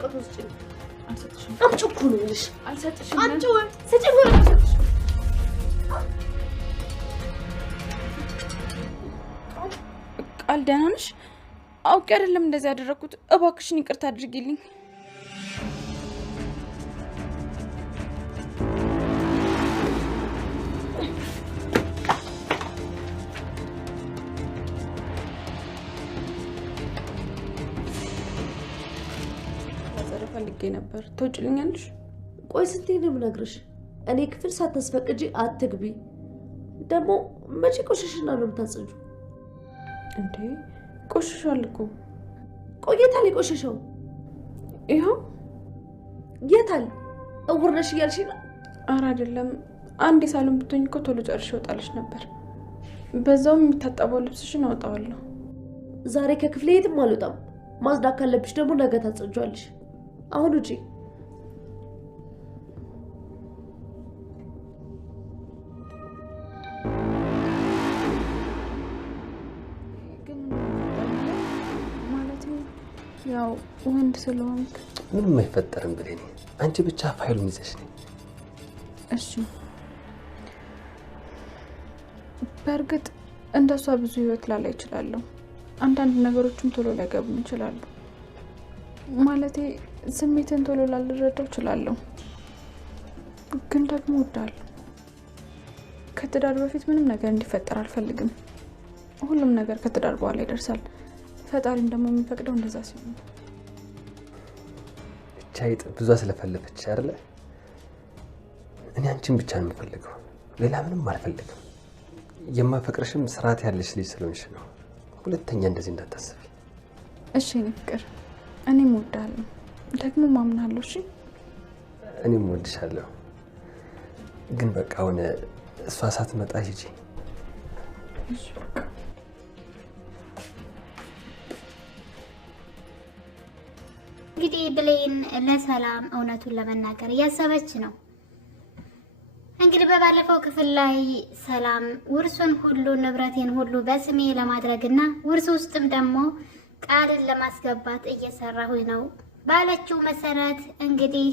ወረቀቱ ስጭኝ። አልሰጥሽም። አምጪ እኮ ነው የምልሽ። አልሰጥሽም። አምጪ ስጭኝ ወረቀቱ። ቃል ደህና ነሽ? አውቄ አይደለም እንደዚህ ያደረኩት። እባክሽን ይቅርታ አድርጊልኝ። ፈልጌ ነበር። ትወጪልኛለሽ? ቆይ ስትይ ነው የምነግርሽ። እኔ ክፍል ሳታስፈቅጂ አትግቢ። ደግሞ መቼ ቆሽሽና ነው የምታጽጁ? እንዴ ቆሽሿል እኮ። ቆየታል የቆሸሸው? ይኸው። የታል? እውር ነሽ እያልሽ ነው? ኧረ አይደለም። አንድ ሳሎን ብትሆኝ እኮ ቶሎ ጨርሼ እወጣልሽ ነበር። በዛውም የሚታጠበው ልብስሽን አወጣዋለሁ። ዛሬ ከክፍሌ የትም አልወጣም። ማጽዳት ካለብሽ ደግሞ ነገ ታጸጇለሽ። አሁን ውጪ። ማለት ያው ወንድ ስለሆንክ ምንም አይፈጠርም ብለኝ አንቺ ብቻ ፋይሉን ይዘሽ ነኝ። እሺ በእርግጥ እንደሷ ብዙ ህይወት ላላ ይችላለሁ። አንዳንድ ነገሮችም ቶሎ ሊያገቡኝ ይችላሉ። ማለቴ ስሜትን ቶሎ ላልረዳው እችላለሁ። ግን ደግሞ እወዳለሁ። ከትዳር በፊት ምንም ነገር እንዲፈጠር አልፈልግም። ሁሉም ነገር ከትዳር በኋላ ይደርሳል። ፈጣሪም ደግሞ የሚፈቅደው እንደዛ ሲሆን። ብቻ ይጥ ብዙ ስለፈለፈች አይደለ? እኔ አንቺን ብቻ ነው የምፈልገው። ሌላ ምንም አልፈልግም። የማፈቅርሽም ስርዓት ያለሽ ልጅ ስለሆንሽ ነው። ሁለተኛ እንደዚህ እንዳታስቢ እሺ? እኔ ፍቅር እኔም እወድሃለሁ፣ ደግሞ ማምናለሁ። እሺ እኔም እወድሻለሁ። ግን በቃ አሁን እሷ ሳትመጣ ሂጂ። እንግዲህ ብሌን ለሰላም እውነቱን ለመናገር እያሰበች ነው። እንግዲህ በባለፈው ክፍል ላይ ሰላም ውርሱን ሁሉ ንብረቴን ሁሉ በስሜ ለማድረግና ውርስ ውስጥም ደግሞ ቃልን ለማስገባት እየሰራሁኝ ነው ባለችው መሰረት እንግዲህ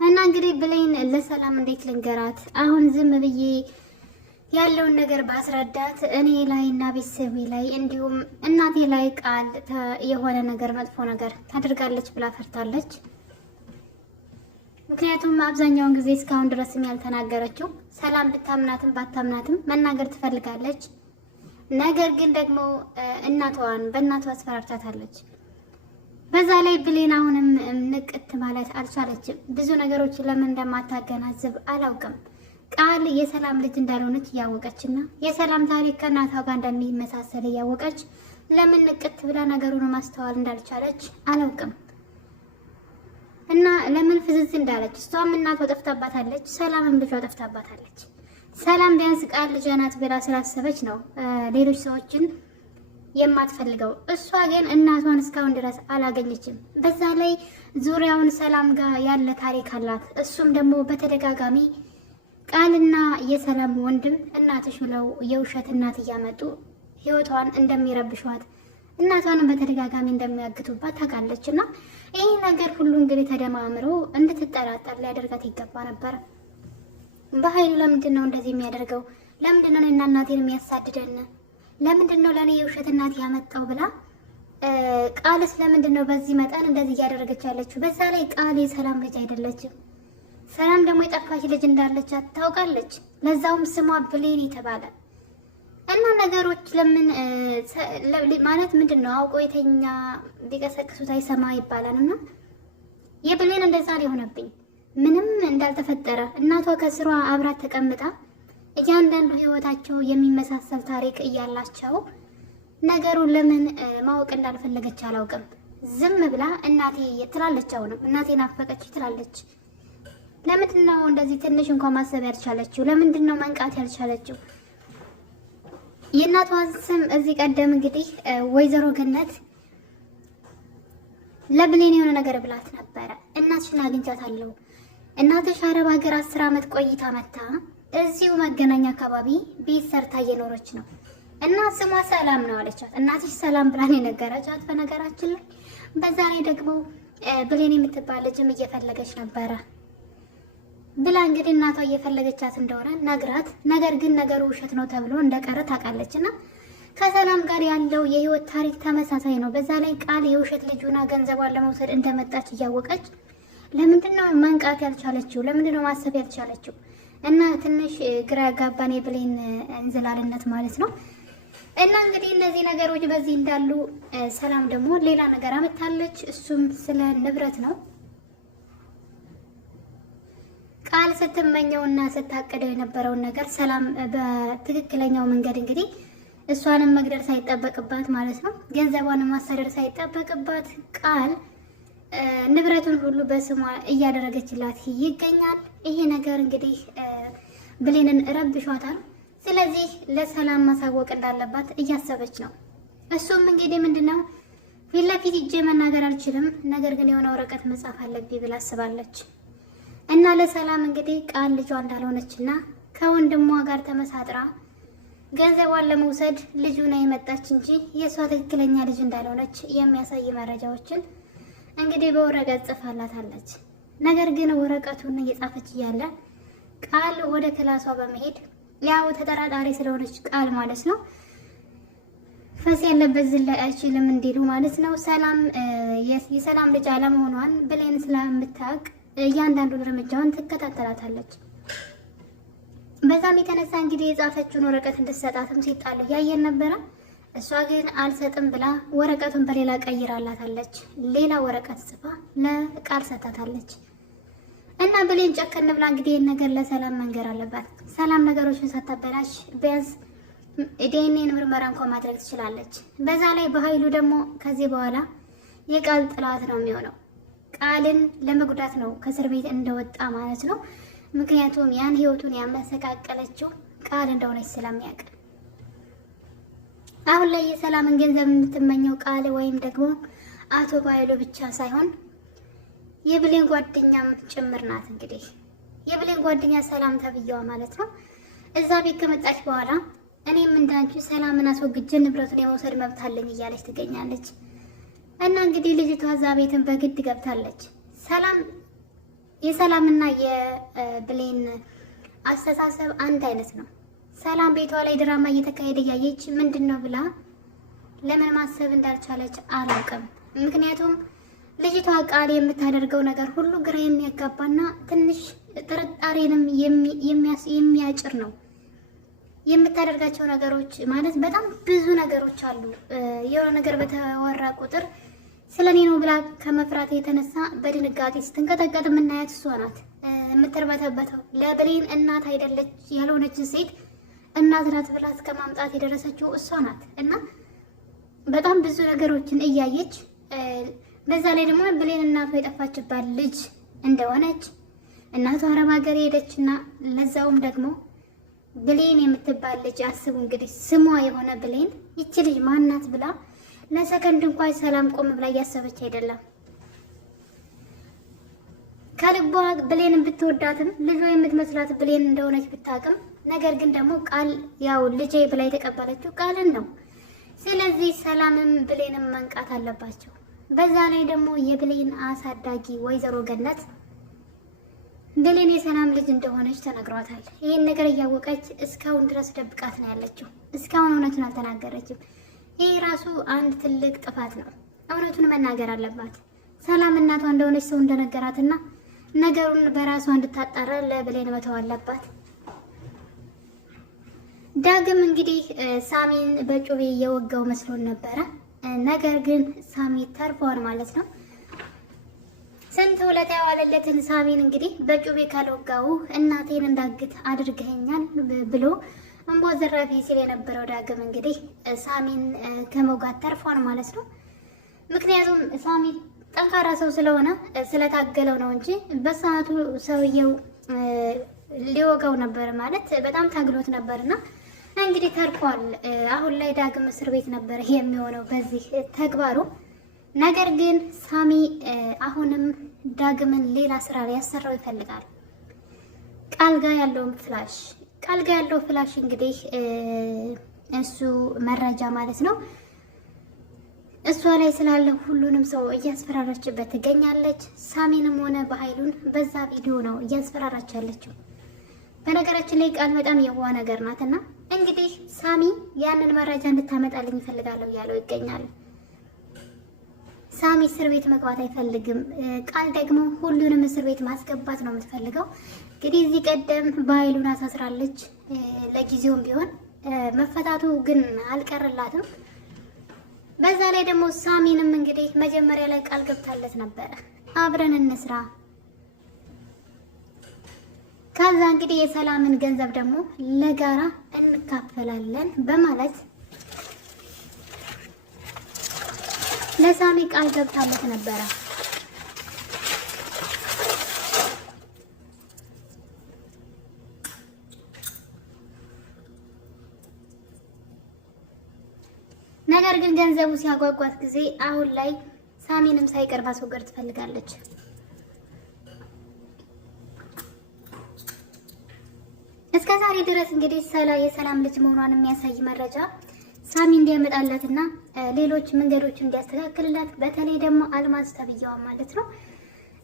እና እንግዲህ ብሌን ለሰላም እንዴት ልንገራት? አሁን ዝም ብዬ ያለውን ነገር ባስረዳት እኔ ላይ እና ቤተሰቤ ላይ እንዲሁም እናቴ ላይ ቃል የሆነ ነገር መጥፎ ነገር ታደርጋለች ብላ ፈርታለች። ምክንያቱም አብዛኛውን ጊዜ እስካሁን ድረስም ያልተናገረችው ሰላም ብታምናትም ባታምናትም መናገር ትፈልጋለች። ነገር ግን ደግሞ እናቷን በእናቷ አስፈራርታታለች። በዛ ላይ ብሌን አሁንም ንቅት ማለት አልቻለችም። ብዙ ነገሮች ለምን እንደማታገናዝብ አላውቅም። ቃል የሰላም ልጅ እንዳልሆነች እያወቀችና የሰላም ታሪክ ከእናቷ ጋር እንደሚመሳሰል እያወቀች ለምን ንቅት ብላ ነገሩን ማስተዋል እንዳልቻለች አላውቅም። እና ለምን ፍዝዝ እንዳለች እሷም እናቷ ጠፍታባታለች፣ ሰላምም ልጇ ጠፍታባታለች። ሰላም ቢያንስ ቃል ልጇ ናት ብላ ስላሰበች ነው ሌሎች ሰዎችን የማትፈልገው። እሷ ግን እናቷን እስካሁን ድረስ አላገኘችም። በዛ ላይ ዙሪያውን ሰላም ጋር ያለ ታሪክ አላት። እሱም ደግሞ በተደጋጋሚ ቃልና የሰላም ወንድም እናትሽ ብለው የውሸት እናት እያመጡ ህይወቷን እንደሚረብሿት እናቷንም በተደጋጋሚ እንደሚያግቱባት ታውቃለች። እና ይህ ነገር ሁሉ እንግዲህ ተደማምሮ እንድትጠራጠር ሊያደርጋት ይገባ ነበር። በኃይሉ ለምንድን ነው እንደዚህ የሚያደርገው? ለምንድን ነው እኔና እናቴን የሚያሳድደን? ለምንድን ነው ለእኔ የውሸት እናት ያመጣው ብላ ቃልስ ለምንድን ነው በዚህ መጠን እንደዚህ እያደረገች ያለችው? በዛ ላይ ቃል የሰላም ልጅ አይደለችም። ሰላም ደግሞ የጠፋች ልጅ እንዳለቻት ታውቃለች። ለዛውም ስሟ ብሌን የተባለ እና ነገሮች ለምን ማለት ምንድን ነው አውቆ የተኛ ቢቀሰቅሱት አይሰማ ይባላል። እና የብሌን እንደዛ ሊሆነብኝ ምንም እንዳልተፈጠረ እናቷ ከስሯ አብራት ተቀምጣ እያንዳንዱ ህይወታቸው የሚመሳሰል ታሪክ እያላቸው ነገሩን ለምን ማወቅ እንዳልፈለገች አላውቅም። ዝም ብላ እናቴ ትላለች። አሁንም እናቴ ናፈቀች ትላለች። ለምንድን ነው እንደዚህ ትንሽ እንኳን ማሰብ ያልቻለችው? ለምንድን ነው መንቃት ያልቻለችው? የእናቷን ስም እዚህ ቀደም እንግዲህ ወይዘሮ ገነት ለብሌን የሆነ ነገር ብላት ነበረ። እናትሽን አግኝቻታለሁ። እናትሽ አረብ ሀገር 10 ዓመት ቆይታ መታ እዚሁ መገናኛ አካባቢ ቤት ሰርታ እየኖረች ነው። እና ስሟ ሰላም ነው አለቻት። እናትሽ ሰላም ብላን የነገረቻት በነገራችን ላይ። በዛ ላይ ደግሞ ብሌን የምትባል ልጅም እየፈለገች ነበረ ብላ እንግዲህ እናቷ እየፈለገቻት እንደሆነ ነግራት፣ ነገር ግን ነገሩ ውሸት ነው ተብሎ እንደቀረ ታውቃለች። እና ከሰላም ጋር ያለው የህይወት ታሪክ ተመሳሳይ ነው። በዛ ላይ ቃል የውሸት ልጁና ገንዘቧን ለመውሰድ እንደመጣች እያወቀች ለምንድነው መንቃት ያልቻለችው? ለምንድነው ማሰብ ያልቻለችው? እና ትንሽ ግራ ያጋባን የብሌን እንዝላልነት ማለት ነው። እና እንግዲህ እነዚህ ነገሮች በዚህ እንዳሉ ሰላም ደግሞ ሌላ ነገር አመጣለች። እሱም ስለ ንብረት ነው። ቃል ስትመኘውና ስታቀደው የነበረውን ነገር ሰላም በትክክለኛው መንገድ እንግዲህ እሷንም መግደል ሳይጠበቅባት ማለት ነው፣ ገንዘቧንም ማሳደር ሳይጠበቅባት ቃል ንብረቱን ሁሉ በስሟ እያደረገችላት ይገኛል። ይሄ ነገር እንግዲህ ብሌንን ረብሿታል። ስለዚህ ለሰላም ማሳወቅ እንዳለባት እያሰበች ነው። እሱም እንግዲህ ምንድነው ፊት ለፊት ሂጄ መናገር አልችልም፣ ነገር ግን የሆነ ወረቀት መጻፍ አለብኝ ብላ አስባለች። እና ለሰላም እንግዲህ ቃል ልጇ እንዳልሆነችና ከወንድሟ ጋር ተመሳጥራ ገንዘቧን ለመውሰድ ልጁ ነው የመጣች እንጂ የእሷ ትክክለኛ ልጅ እንዳልሆነች የሚያሳይ መረጃዎችን እንግዲህ በወረቀት ጽፋላታለች። ነገር ግን ወረቀቱን እየጻፈች እያለ ቃል ወደ ክላሷ በመሄድ ያው ተጠራጣሪ ስለሆነች ቃል ማለት ነው ፈስ ያለበት ዝላይ አይችልም እንዲሉ ማለት ነው። ሰላም የሰላም ልጅ አለመሆኗን ብሌን ስለምታውቅ እያንዳንዱን እርምጃውን ትከታተላታለች። በዛም የተነሳ እንግዲህ የጻፈችውን ወረቀት እንድትሰጣትም ሲጣሉ ያየን ነበረ። እሷ ግን አልሰጥም ብላ ወረቀቱን በሌላ ቀይራላታለች። ሌላ ወረቀት ጽፋ ለቃል ሰጣታለች። እና ብሌን ጨከን ብላ እንግዲህ ይህን ነገር ለሰላም መንገር አለባት። ሰላም ነገሮችን ሳታበላሽ ቢያንስ ዲኤንኤን ምርመራ እንኳን ማድረግ ትችላለች። በዛ ላይ በኃይሉ ደግሞ ከዚህ በኋላ የቃል ጥላት ነው የሚሆነው። ቃልን ለመጉዳት ነው ከእስር ቤት እንደወጣ ማለት ነው። ምክንያቱም ያን ህይወቱን ያመሰቃቀለችው ቃል እንደሆነች ስለሚያውቅ አሁን ላይ የሰላምን ገንዘብ የምትመኘው ቃል ወይም ደግሞ አቶ ባይሎ ብቻ ሳይሆን የብሌን ጓደኛም ጭምር ናት። እንግዲህ የብሌን ጓደኛ ሰላም ተብዬዋ ማለት ነው። እዛ ቤት ከመጣች በኋላ እኔም እንዳንቺ ሰላምን አስወግጄ ንብረቱን የመውሰድ መብት አለኝ እያለች ትገኛለች። እና እንግዲህ ልጅቷ እዛ ቤትን በግድ ገብታለች። ሰላም የሰላምና የብሌን አስተሳሰብ አንድ አይነት ነው። ሰላም ቤቷ ላይ ድራማ እየተካሄደ እያየች ምንድን ነው ብላ ለምን ማሰብ እንዳልቻለች አላውቅም። ምክንያቱም ልጅቷ ቃል የምታደርገው ነገር ሁሉ ግራ የሚያጋባና ትንሽ ጥርጣሬንም የሚያጭር ነው። የምታደርጋቸው ነገሮች ማለት በጣም ብዙ ነገሮች አሉ። የሆነ ነገር በተወራ ቁጥር ስለኔ ነው ብላ ከመፍራት የተነሳ በድንጋጤ ስትንቀጠቀጥ የምናያት እሷ ናት። የምትርበተበተው ለብሌን እናት አይደለች ያልሆነችን ሴት እናት ናት ብላ እስከ ማምጣት የደረሰችው እሷ ናት። እና በጣም ብዙ ነገሮችን እያየች በዛ ላይ ደግሞ ብሌን እናቷ የጠፋችባት ልጅ እንደሆነች እናቷ አረብ ሀገር ሄደችና ለዛውም ደግሞ ብሌን የምትባል ልጅ አስቡ እንግዲህ ስሟ የሆነ ብሌን ይቺ ልጅ ማናት ብላ ለሰከንድ እንኳን ሰላም ቆም ብላ እያሰበች አይደለም። ከልቧ ብሌንን ብትወዳትም ልጇ የምትመስላት ብሌን እንደሆነች ብታቅም፣ ነገር ግን ደግሞ ቃል ያው ልጄ ብላ የተቀበለችው ቃልን ነው። ስለዚህ ሰላምም ብሌንም መንቃት አለባቸው። በዛ ላይ ደግሞ የብሌን አሳዳጊ ወይዘሮ ገነት ብሌን የሰላም ልጅ እንደሆነች ተነግሯታል። ይህን ነገር እያወቀች እስካሁን ድረስ ደብቃት ነው ያለችው። እስካሁን እውነቱን አልተናገረችም። ይህ ራሱ አንድ ትልቅ ጥፋት ነው። እውነቱን መናገር አለባት። ሰላም እናቷ እንደሆነች ሰው እንደነገራትና ነገሩን በራሷ እንድታጣራ ለብሌን መተው አለባት። ዳግም እንግዲህ ሳሚን በጩቤ የወጋው መስሎን ነበረ። ነገር ግን ሳሚ ተርፏል ማለት ነው። ስንት ውለታ የዋለለትን ሳሚን እንግዲህ በጩቤ ካልወጋው እናቴን እንዳግት አድርገኛል ብሎ እንቦ ዘራፊ ሲል የነበረው ዳግም እንግዲህ ሳሚን ከመውጋት ተርፏል ማለት ነው። ምክንያቱም ሳሚ ጠንካራ ሰው ስለሆነ ስለታገለው ነው እንጂ በሰዓቱ ሰውየው ሊወጋው ነበር ማለት በጣም ታግሎት ነበርና እንግዲህ ተርፏል። አሁን ላይ ዳግም እስር ቤት ነበር የሚሆነው በዚህ ተግባሩ። ነገር ግን ሳሚ አሁንም ዳግምን ሌላ ስራ ላይ ያሰራው ይፈልጋል። ቃል ጋር ያለው ፍላሽ እንግዲህ እሱ መረጃ ማለት ነው። እሷ ላይ ስላለ ሁሉንም ሰው እያስፈራራችበት ትገኛለች። ሳሚንም ሆነ በኃይሉን በዛ ቪዲዮ ነው እያስፈራራች ያለችው። በነገራችን ላይ ቃል በጣም የዋ ነገር ናትና እንግዲህ ሳሚ ያንን መረጃ እንድታመጣልኝ ይፈልጋለሁ እያለው ይገኛል። ሳሚ እስር ቤት መግባት አይፈልግም። ቃል ደግሞ ሁሉንም እስር ቤት ማስገባት ነው የምትፈልገው። እንግዲህ እዚህ ቀደም በኃይሉን አሳስራለች። ለጊዜውም ቢሆን መፈታቱ ግን አልቀረላትም። በዛ ላይ ደግሞ ሳሚንም እንግዲህ መጀመሪያ ላይ ቃል ገብታለት ነበረ፣ አብረን እንስራ፣ ከዛ እንግዲህ የሰላምን ገንዘብ ደግሞ ለጋራ እንካፈላለን በማለት ለሳሚ ቃል ገብታለት ነበረ። ነገር ግን ገንዘቡ ሲያጓጓት ጊዜ አሁን ላይ ሳሚንም ሳይቀር ማስወገድ ትፈልጋለች። እስከ ዛሬ ድረስ እንግዲህ የሰላም ልጅ መሆኗን የሚያሳይ መረጃ ሳሚ እንዲያመጣላትና ሌሎች መንገዶች እንዲያስተካክልላት፣ በተለይ ደግሞ አልማዝ ተብያዋ ማለት ነው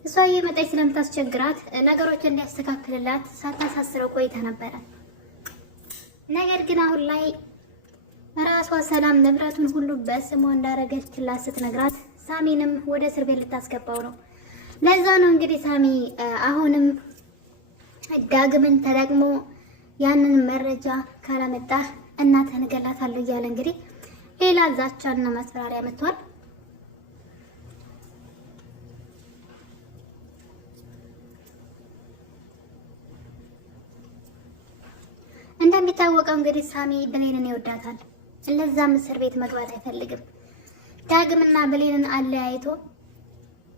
እሷ የመጣች ስለምታስቸግራት ነገሮች እንዲያስተካክልላት ሳታሳስረው ቆይታ ነበረ። ነገር ግን አሁን ላይ ራሷ ሰላም ንብረቱን ሁሉ በስሟ እንዳረገችላት ስትነግራት ሳሚንም ወደ እስር ቤት ልታስገባው ነው። ለዛ ነው እንግዲህ ሳሚ አሁንም ዳግምን ተጠቅሞ ያንን መረጃ ካላመጣህ እናትህን እገላታለሁ እያለ እንግዲህ ሌላ ዛቻና ማስፈራሪያ መጥቷል። እንደሚታወቀው እንግዲህ ሳሚ ብሌንን ይወዳታል። ለዛም እስር ቤት መግባት አይፈልግም። ዳግምና ብሌንን አለያይቶ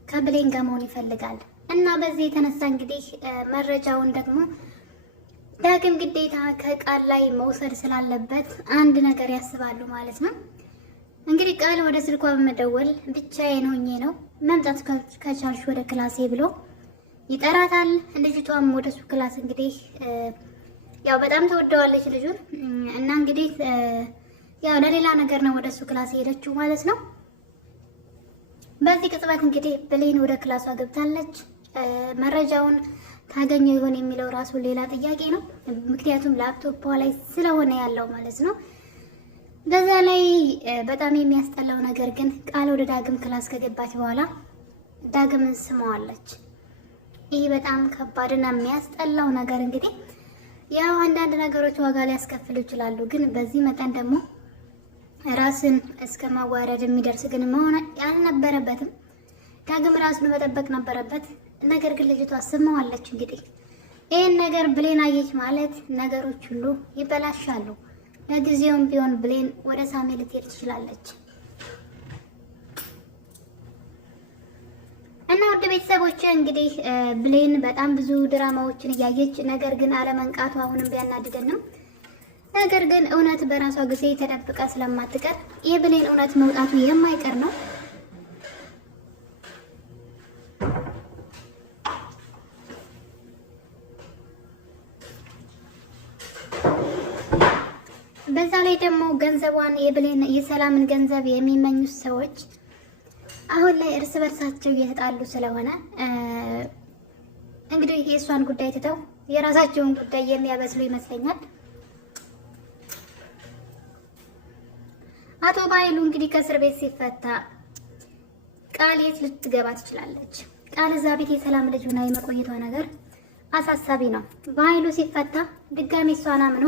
ከብሌን ጋር መሆን ይፈልጋል እና በዚህ የተነሳ እንግዲህ መረጃውን ደግሞ ዳግም ግዴታ ከቃል ላይ መውሰድ ስላለበት አንድ ነገር ያስባሉ ማለት ነው። እንግዲህ ቃል ወደ ስልኳ በመደወል ብቻዬን ሆኜ ነው መምጣት ከቻልሽ ወደ ክላሴ ብሎ ይጠራታል። ልጅቷም ወደሱ ክላስ እንግዲህ ያው በጣም ተወደዋለች ልጁን እና እንግዲህ ያው ለሌላ ነገር ነው ወደሱ ክላስ ሄደችው ማለት ነው። በዚህ ቅጽበት እንግዲህ ብሌን ወደ ክላሷ ገብታለች። መረጃውን ታገኘው ይሆን የሚለው ራሱ ሌላ ጥያቄ ነው። ምክንያቱም ላፕቶፕ ላይ ስለሆነ ያለው ማለት ነው። በዛ ላይ በጣም የሚያስጠላው ነገር ግን ቃል ወደ ዳግም ክላስ ከገባች በኋላ ዳግምን ስመዋለች። ይህ በጣም ከባድና የሚያስጠላው ነገር እንግዲህ ያው አንዳንድ ነገሮች ዋጋ ሊያስከፍሉ ይችላሉ። ግን በዚህ መጠን ደግሞ ራስን እስከ ማዋረድ የሚደርስ ግን መሆን አልነበረበትም። ዳግም ራሱን መጠበቅ ነበረበት። ነገር ግን ልጅቷ ስመዋለች። እንግዲህ ይህን ነገር ብሌን አየች ማለት ነገሮች ሁሉ ይበላሻሉ። ለጊዜውም ቢሆን ብሌን ወደ ሳሚ ልትሄድ ትችላለች። እና ውድ ቤተሰቦች እንግዲህ ብሌን በጣም ብዙ ድራማዎችን እያየች ነገር ግን አለመንቃቱ አሁንም ቢያናድደንም ነገር ግን እውነት በራሷ ጊዜ ተደብቃ ስለማትቀር የብሌን እውነት መውጣቱ የማይቀር ነው። በዛ ላይ ደግሞ ገንዘቧን የብሌን የሰላምን ገንዘብ የሚመኙት ሰዎች አሁን ላይ እርስ በርሳቸው እየተጣሉ ስለሆነ እንግዲህ የእሷን ጉዳይ ትተው የራሳቸውን ጉዳይ የሚያበስሉ ይመስለኛል። አቶ ባይሉ እንግዲህ ከእስር ቤት ሲፈታ ቃል የት ልትገባ ትችላለች? ቃል እዛ ቤት የሰላም ልጅ ሆና የመቆየቷ ነገር አሳሳቢ ነው። ባይሉ ሲፈታ ድጋሚ እሷን አምኖ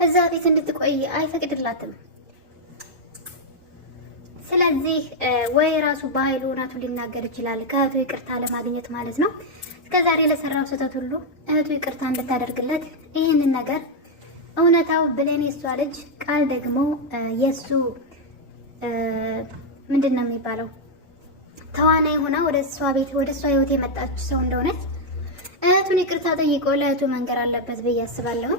እዛ ቤት እንድትቆይ አይፈቅድላትም። ስለዚህ ወይ ራሱ በኃይሉ እውነቱን ሊናገር ይችላል ከእህቱ ይቅርታ ለማግኘት ማለት ነው። እስከዛሬ ለሰራው ስህተት ሁሉ እህቱ ይቅርታ እንድታደርግለት ይህንን ነገር እውነታው ብሌን የሷ ልጅ ቃል ደግሞ የሱ ምንድን ነው የሚባለው ተዋናይ ሆና ወደ እሷ ቤት ወደ እሷ ህይወት የመጣች ሰው እንደሆነች እህቱን ይቅርታ ጠይቆ ለእህቱ መንገር አለበት ብዬ አስባለሁ።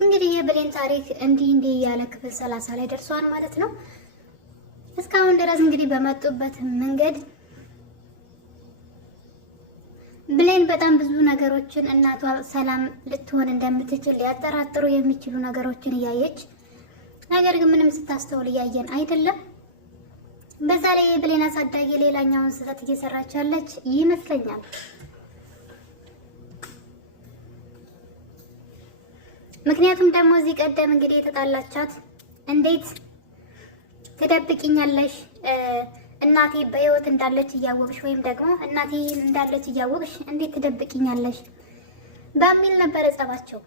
እንግዲህ የብሌን ታሪክ እንዲህ ያለ ክፍል 30 ላይ ደርሷል ማለት ነው። እስካሁን ድረስ እንግዲህ በመጡበት መንገድ ብሌን በጣም ብዙ ነገሮችን እናቷ ሰላም ልትሆን እንደምትችል ሊያጠራጥሩ የሚችሉ ነገሮችን እያየች ነገር ግን ምንም ስታስተውል እያየን አይደለም። በዛ ላይ የብሌን አሳዳጊ ሌላኛውን ስህተት እየሰራች ያለች ይመስለኛል። ምክንያቱም ደግሞ እዚህ ቀደም እንግዲህ የተጣላቻት እንዴት ትደብቂኛለሽ እናቴ በህይወት እንዳለች እያወቅሽ ወይም ደግሞ እናቴ እንዳለች እያወቅሽ እንዴት ትደብቂኛለሽ በሚል ነበረ ጸባቸው።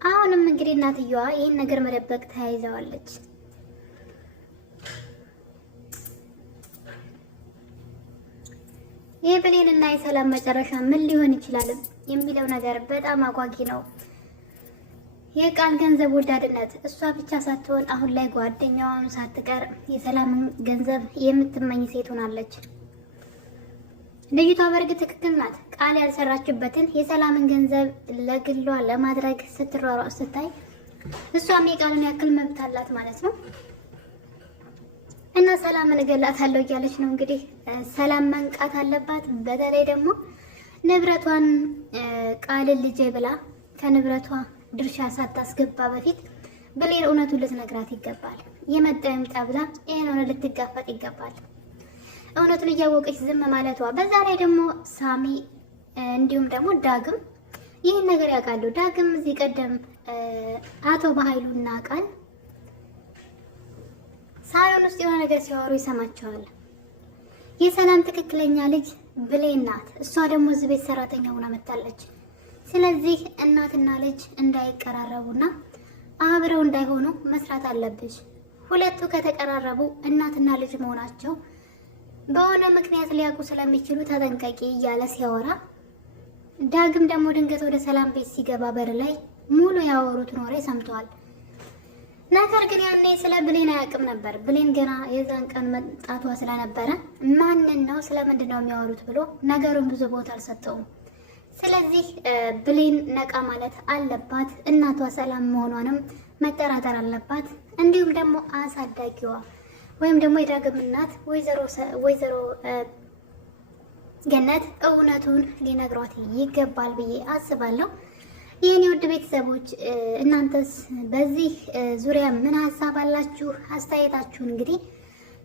አሁንም እንግዲህ እናትየዋ ይህን ነገር መደበቅ ተያይዘዋለች። የብሌን እና የሰላም መጨረሻ ምን ሊሆን ይችላል የሚለው ነገር በጣም አጓጊ ነው። የቃል ገንዘብ ወዳድነት እሷ ብቻ ሳትሆን አሁን ላይ ጓደኛዋን ሳትቀር የሰላምን ገንዘብ የምትመኝ ሴት ሆናለች። ልጅቷ በእርግጥ ትክክል ናት። ቃል ያልሰራችበትን የሰላምን ገንዘብ ለግሏ ለማድረግ ስትሯሯጥ ስታይ እሷም የቃልን ያክል መብት አላት ማለት ነው። እና ሰላምን እገላታለሁ እያለች ነው እንግዲህ። ሰላም መንቃት አለባት። በተለይ ደግሞ ንብረቷን ቃልን ልጄ ብላ ከንብረቷ ድርሻ ሳታስገባ በፊት ብሌን እውነቱን ልትነግራት ይገባል። የመጣው ይምጣ ብላ ይሄን ሆነ ልትጋፈጥ ይገባል። እውነቱን እያወቀች ዝም ማለቷ፣ በዛ ላይ ደግሞ ሳሚ እንዲሁም ደግሞ ዳግም ይህን ነገር ያውቃሉ። ዳግም እዚህ ቀደም አቶ በኃይሉና ቃል ሳሎን ውስጥ የሆነ ነገር ሲያወሩ ይሰማቸዋል። የሰላም ትክክለኛ ልጅ ብሌን ናት። እሷ ደግሞ እዚህ ቤት ሰራተኛ ሆና መጣለች። ስለዚህ እናትና ልጅ እንዳይቀራረቡና አብረው እንዳይሆኑ መስራት አለብሽ። ሁለቱ ከተቀራረቡ እናትና ልጅ መሆናቸው በሆነ ምክንያት ሊያውቁ ስለሚችሉ ተጠንቀቂ እያለ ሲያወራ፣ ዳግም ደግሞ ድንገት ወደ ሰላም ቤት ሲገባ በር ላይ ሙሉ ያወሩት ኖሬ ሰምተዋል። ነገር ግን ያኔ ስለ ብሌን አያውቅም ነበር። ብሌን ገና የዛን ቀን መጣቷ ስለነበረ ማንን ነው ስለምንድን ነው የሚያወሩት ብሎ ነገሩን ብዙ ቦታ አልሰጠውም። ስለዚህ ብሌን ነቃ ማለት አለባት። እናቷ ሰላም መሆኗንም መጠራጠር አለባት። እንዲሁም ደግሞ አሳዳጊዋ ወይም ደግሞ የዳግም እናት ወይዘሮ ገነት እውነቱን ሊነግሯት ይገባል ብዬ አስባለሁ። ይህን የውድ ቤተሰቦች እናንተስ በዚህ ዙሪያ ምን ሀሳብ አላችሁ? አስተያየታችሁን እንግዲህ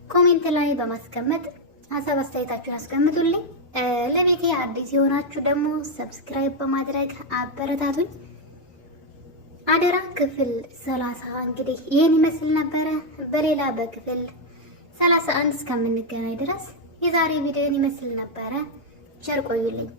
ኮሜንት ላይ በማስቀመጥ ሀሳብ አስተያየታችሁን አስቀምጡልኝ። ለቤቴ አዲስ የሆናችሁ ደግሞ ሰብስክራይብ በማድረግ አበረታቱኝ አደራ። ክፍል 30 እንግዲህ ይህን ይመስል ነበረ። በሌላ በክፍል 31 እስከምንገናኝ ድረስ የዛሬ ቪዲዮን ይመስል ነበረ። ቸር ቆዩልኝ።